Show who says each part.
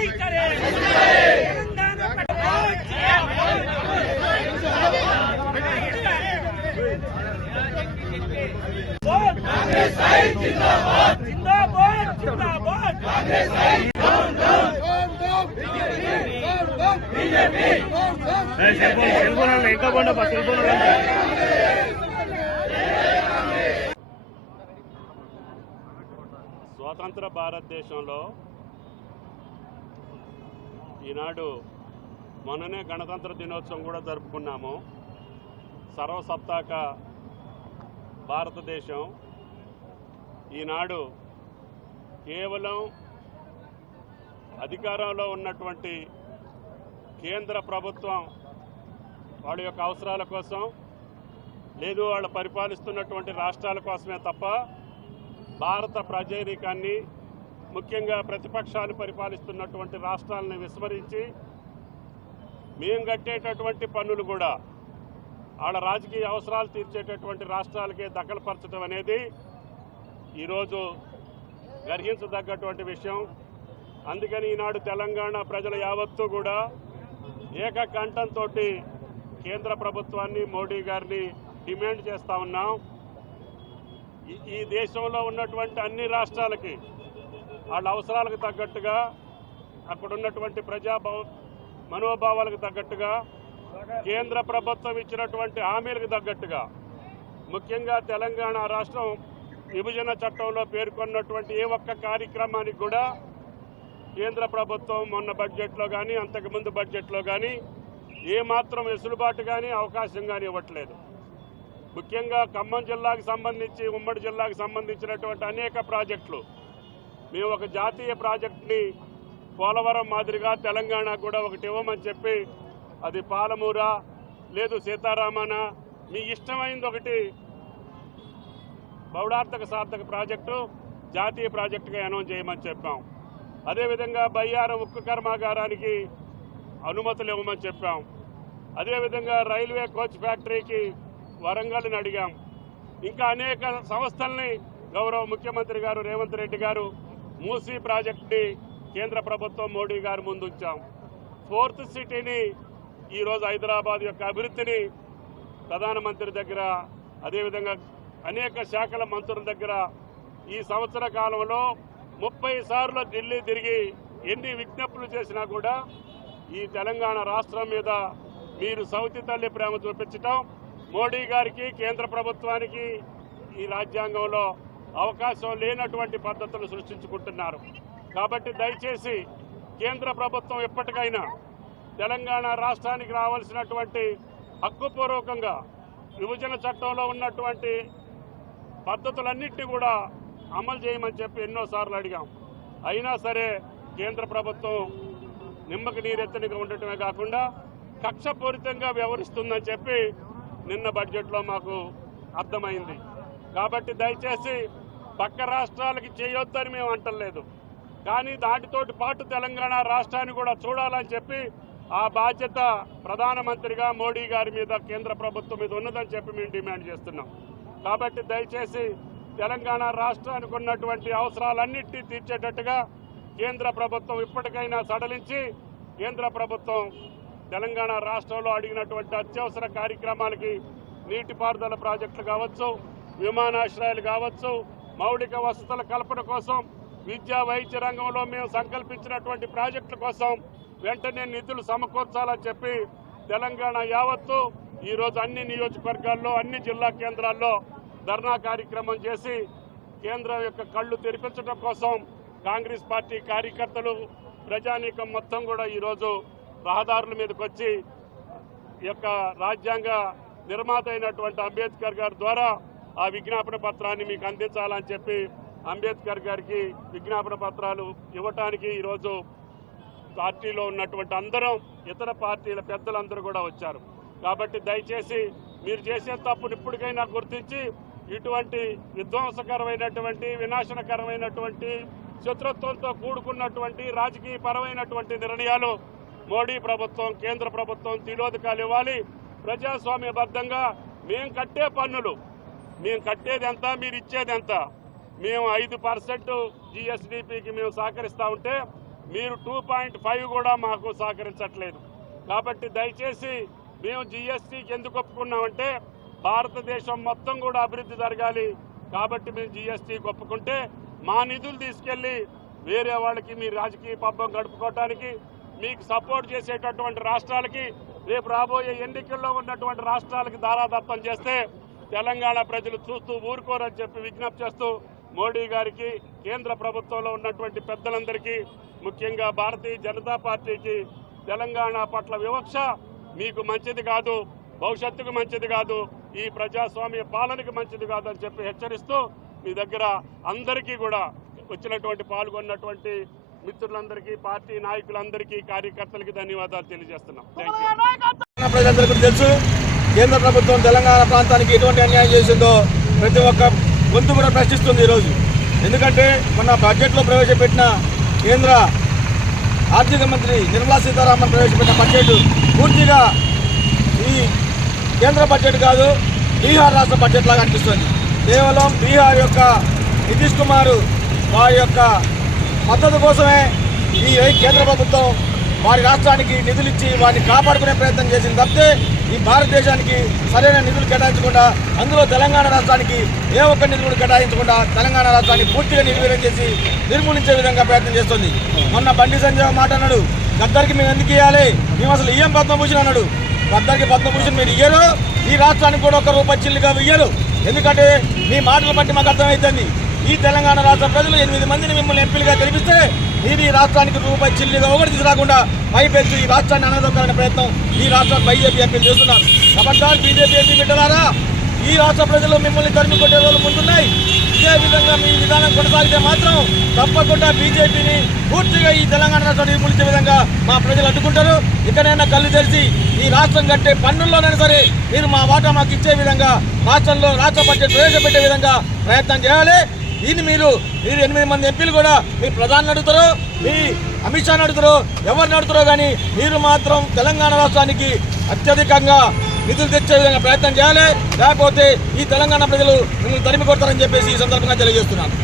Speaker 1: మొండి
Speaker 2: స్వతంత్ర భారతదేశంలో ఈనాడు మొన్ననే గణతంత్ర దినోత్సవం కూడా జరుపుకున్నాము. సర్వసత్తాక భారతదేశం. ఈనాడు కేవలం అధికారంలో ఉన్నటువంటి కేంద్ర ప్రభుత్వం వాళ్ళ యొక్క అవసరాల కోసం లేదు వాళ్ళు పరిపాలిస్తున్నటువంటి రాష్ట్రాల కోసమే తప్ప భారత ప్రజానీకాన్ని ముఖ్యంగా ప్రతిపక్షాలు పరిపాలిస్తున్నటువంటి రాష్ట్రాలను విస్మరించి మేము కట్టేటటువంటి పన్నులు కూడా వాళ్ళ రాజకీయ అవసరాలు తీర్చేటటువంటి రాష్ట్రాలకే దఖలుపరచడం అనేది ఈరోజు గర్హించదగ్గటువంటి విషయం. అందుకని ఈనాడు తెలంగాణ ప్రజల యావత్తు కూడా ఏకకంఠంతో కేంద్ర ప్రభుత్వాన్ని మోడీ గారిని డిమాండ్ చేస్తా ఉన్నాం. ఈ దేశంలో ఉన్నటువంటి అన్ని రాష్ట్రాలకి వాళ్ళ అవసరాలకు తగ్గట్టుగా అక్కడ ఉన్నటువంటి ప్రజా మనోభావాలకు తగ్గట్టుగా కేంద్ర ప్రభుత్వం ఇచ్చినటువంటి హామీలకు తగ్గట్టుగా ముఖ్యంగా తెలంగాణ రాష్ట్రం విభజన చట్టంలో పేర్కొన్నటువంటి ఏ ఒక్క కార్యక్రమానికి కూడా కేంద్ర ప్రభుత్వం మొన్న బడ్జెట్లో కానీ అంతకుముందు బడ్జెట్లో కానీ ఏమాత్రం వెసులుబాటు కానీ అవకాశం కానీ ఇవ్వట్లేదు. ముఖ్యంగా ఖమ్మం జిల్లాకు సంబంధించి ఉమ్మడి జిల్లాకు సంబంధించినటువంటి అనేక ప్రాజెక్టులు మేము ఒక జాతీయ ప్రాజెక్టుని పోలవరం మాదిరిగా తెలంగాణ కూడా ఒకటి ఇవ్వమని చెప్పి అది పాలమూర లేదు సీతారామన మీ ఇష్టమైంది ఒకటి బౌడార్థక సార్థక ప్రాజెక్టు జాతీయ ప్రాజెక్టుగా అనౌన్స్ చేయమని చెప్పాం. అదేవిధంగా బయ్యారం ఉక్కు కర్మాగారానికి అనుమతులు ఇవ్వమని చెప్పాం. అదేవిధంగా రైల్వే కోచ్ ఫ్యాక్టరీకి వరంగల్ని అడిగాం. ఇంకా అనేక సంస్థల్ని గౌరవ ముఖ్యమంత్రి గారు రేవంత్ రెడ్డి గారు మూసీ ప్రాజెక్టుని కేంద్ర ప్రభుత్వం మోడీ గారు ముందుంచాం. ఫోర్త్ సిటీని ఈరోజు హైదరాబాద్ యొక్క అభివృద్ధిని ప్రధానమంత్రి దగ్గర అదేవిధంగా అనేక శాఖల మంత్రుల దగ్గర ఈ సంవత్సర కాలంలో ముప్పై సార్లు ఢిల్లీ తిరిగి ఎన్ని విజ్ఞప్తులు చేసినా కూడా ఈ తెలంగాణ రాష్ట్రం మీద మీరు సౌతి తల్లి ప్రేమ చూపించటం మోడీ గారికి కేంద్ర ప్రభుత్వానికి ఈ రాజ్యాంగంలో అవకాశం లేనటువంటి పద్ధతులు సృష్టించుకుంటున్నారు. కాబట్టి దయచేసి కేంద్ర ప్రభుత్వం ఎప్పటికైనా తెలంగాణ రాష్ట్రానికి రావాల్సినటువంటి హక్కుపూర్వకంగా విభజన చట్టంలో ఉన్నటువంటి పద్ధతులన్నింటినీ కూడా అమలు చేయమని చెప్పి ఎన్నోసార్లు అడిగాం. అయినా సరే కేంద్ర ప్రభుత్వం నిమ్మకి నీరెత్తనిగా ఉండటమే కాకుండా కక్షపూరితంగా వ్యవహరిస్తుందని చెప్పి నిన్న బడ్జెట్లో మాకు అర్థమైంది. కాబట్టి దయచేసి పక్క రాష్ట్రాలకి చేయొద్దని మేము అంటలేదు. కానీ దాటితోటి పాటు తెలంగాణ రాష్ట్రాన్ని కూడా చూడాలని చెప్పి ఆ బాధ్యత ప్రధానమంత్రిగా మోడీ గారి మీద కేంద్ర ప్రభుత్వం మీద ఉన్నదని చెప్పి మేము డిమాండ్ చేస్తున్నాం. కాబట్టి దయచేసి తెలంగాణ రాష్ట్రానికి ఉన్నటువంటి అవసరాలన్నింటినీ తీర్చేటట్టుగా కేంద్ర ప్రభుత్వం ఇప్పటికైనా సడలించి కేంద్ర ప్రభుత్వం తెలంగాణ రాష్ట్రంలో అడిగినటువంటి అత్యవసర కార్యక్రమాలకి నీటిపారుదల ప్రాజెక్టులు కావచ్చు విమానాశ్రయాలు కావచ్చు మౌలిక వసతుల కల్పన కోసం విద్యా వైద్య రంగంలో మేము సంకల్పించినటువంటి ప్రాజెక్టుల కోసం వెంటనే నిధులు సమకూర్చాలని చెప్పి తెలంగాణ యావత్తు ఈరోజు అన్ని నియోజకవర్గాల్లో అన్ని జిల్లా కేంద్రాల్లో ధర్నా కార్యక్రమం చేసి కేంద్రం యొక్క కళ్ళు తెరిపించడం కోసం కాంగ్రెస్ పార్టీ కార్యకర్తలు ప్రజానీకం మొత్తం కూడా ఈరోజు రహదారుల మీదకి వచ్చి ఈ యొక్క రాజ్యాంగ నిర్మాత అయినటువంటి అంబేద్కర్ గారి ద్వారా ఆ విజ్ఞాపన పత్రాన్ని మీకు అందించాలని చెప్పి అంబేద్కర్ గారికి విజ్ఞాపన పత్రాలు ఇవ్వటానికి ఈరోజు పార్టీలో ఉన్నటువంటి అందరం ఇతర పార్టీల పెద్దలందరూ కూడా వచ్చారు. కాబట్టి దయచేసి మీరు చేసే తప్పును ఇప్పటికైనా గుర్తించి ఇటువంటి విధ్వంసకరమైనటువంటి వినాశనకరమైనటువంటి శత్రుత్వంతో కూడుకున్నటువంటి రాజకీయ పరమైనటువంటి నిర్ణయాలు మోడీ ప్రభుత్వం కేంద్ర ప్రభుత్వం తిలోదకాలు ఇవ్వాలి. ప్రజాస్వామ్యబద్ధంగా మేం కట్టే పన్నులు మేము కట్టేది ఎంత మీరు ఇచ్చేది ఎంత? మేము ఐదు పర్సెంట్ జిఎస్డిపికి మేము సహకరిస్తూ ఉంటే మీరు టూ పాయింట్ ఫైవ్ కూడా మాకు సహకరించట్లేదు. కాబట్టి దయచేసి మేము జిఎస్టీకి ఎందుకు ఒప్పుకున్నామంటే భారతదేశం మొత్తం కూడా అభివృద్ధి జరగాలి. కాబట్టి మేము జిఎస్టీకి ఒప్పుకుంటే మా నిధులు తీసుకెళ్ళి వేరే వాళ్ళకి మీ రాజకీయ పబ్బం గడుపుకోవటానికి మీకు సపోర్ట్ చేసేటటువంటి రాష్ట్రాలకి రేపు రాబోయే ఎన్నికల్లో ఉన్నటువంటి రాష్ట్రాలకి దారాదత్తం చేస్తే తెలంగాణ ప్రజలు చూస్తూ ఊరుకోరని చెప్పి విజ్ఞప్తి చేస్తూ మోడీ గారికి కేంద్ర ప్రభుత్వంలో ఉన్నటువంటి పెద్దలందరికీ ముఖ్యంగా భారతీయ జనతా పార్టీకి తెలంగాణ పట్ల వివక్ష మీకు మంచిది కాదు భవిష్యత్తుకు మంచిది కాదు ఈ ప్రజాస్వామ్య పాలనకి మంచిది కాదు అని చెప్పి హెచ్చరిస్తూ మీ దగ్గర అందరికీ కూడా వచ్చినటువంటి పాల్గొన్నటువంటి మిత్రులందరికీ పార్టీ నాయకులందరికీ కార్యకర్తలకి ధన్యవాదాలు తెలియజేస్తున్నాం.
Speaker 3: ప్రజలందరికీ తెలుసు కేంద్ర ప్రభుత్వం తెలంగాణ ప్రాంతానికి ఎటువంటి అన్యాయం చేసిందో ప్రతి ఒక్క గొంతు కూడా ప్రశ్నిస్తుంది ఈరోజు. ఎందుకంటే మొన్న బడ్జెట్లో ప్రవేశపెట్టిన కేంద్ర ఆర్థిక మంత్రి నిర్మలా సీతారామన్ ప్రవేశపెట్టిన బడ్జెట్ పూర్తిగా ఈ కేంద్ర బడ్జెట్ కాదు బీహార్ రాష్ట్ర బడ్జెట్ లాగా అనిపిస్తుంది. కేవలం బీహార్ యొక్క నితీష్ కుమార్ వారి యొక్క మద్దతు కోసమే ఈ కేంద్ర ప్రభుత్వం వారి రాష్ట్రానికి నిధులు ఇచ్చి వారిని కాపాడుకునే ప్రయత్నం చేసింది తప్పితే ఈ భారతదేశానికి సరైన నిధులు కేటాయించకుండా అందులో తెలంగాణ రాష్ట్రానికి ఏ ఒక్క నిధులు కేటాయించకుండా తెలంగాణ రాష్ట్రాన్ని పూర్తిగా నిర్వీర్యం చేసి నిర్మూలించే విధంగా ప్రయత్నం చేస్తుంది. మొన్న బండి సంజయ్ మాట అన్నాడు గద్దరికి మేము ఎందుకు ఇవ్వాలి మేము అసలు ఇయ్యం పద్మభూషణ్ అన్నాడు. గద్దరికి పద్మభూషణ్ మీరు ఇయ్యరు. ఈ రాష్ట్రానికి కూడా ఒక రూపాయి చిల్లుగా ఇయ్యరు. ఎందుకంటే మీ మాటలు బట్టి మాకు అర్థమవుతుంది ఈ తెలంగాణ రాష్ట్ర ప్రజలు ఎనిమిది మందిని మిమ్మల్ని ఎంపీలుగా గెలిపిస్తే మీరు ఈ రాష్ట్రానికి రూపాయి చిల్లిగా ఒకటి తీసుకురాకుండా పైపెచ్చు ఈ రాష్ట్రాన్ని అనదొక్కాలనే ప్రయత్నం ఈ రాష్ట్రాన్ని బైజేపీ ఎంపీలు చేస్తున్నారు. కాబట్టి బీజేపీ ఎంపీ బిడ్డలారా ఈ రాష్ట్ర ప్రజలు మిమ్మల్ని తరిమి కొట్టే రోజులు ముందున్నాయి. ఇదే విధంగా మీ విధానం కొనసాగితే మాత్రం తప్పకుండా బీజేపీని పూర్తిగా ఈ తెలంగాణ రాష్ట్రాన్ని నిర్మూలించే విధంగా మా ప్రజలు అడ్డుకుంటారు. ఇక్కడైనా కళ్ళు తెరిచి ఈ రాష్ట్రం కట్టే పన్నుల్లోనైనా సరే మీరు మా వాటా మాకు ఇచ్చే విధంగా రాష్ట్రంలో రాష్ట్ర బడ్జెట్ ప్రవేశపెట్టే విధంగా ప్రయత్నం చేయాలి. దీన్ని మీరు మీరు ఎనిమిది మంది ఎంపీలు కూడా మీ ప్రధాని అడుగుతారో మీ అమిత్ షాని అడుగుతారో ఎవరిని అడుగుతారో కానీ మీరు మాత్రం తెలంగాణ రాష్ట్రానికి అత్యధికంగా నిధులు తెచ్చే విధంగా ప్రయత్నం చేయాలి. లేకపోతే ఈ తెలంగాణ ప్రజలు మిమ్మల్ని తరిమి కొడతారని చెప్పేసి ఈ సందర్భంగా తెలియజేస్తున్నాను.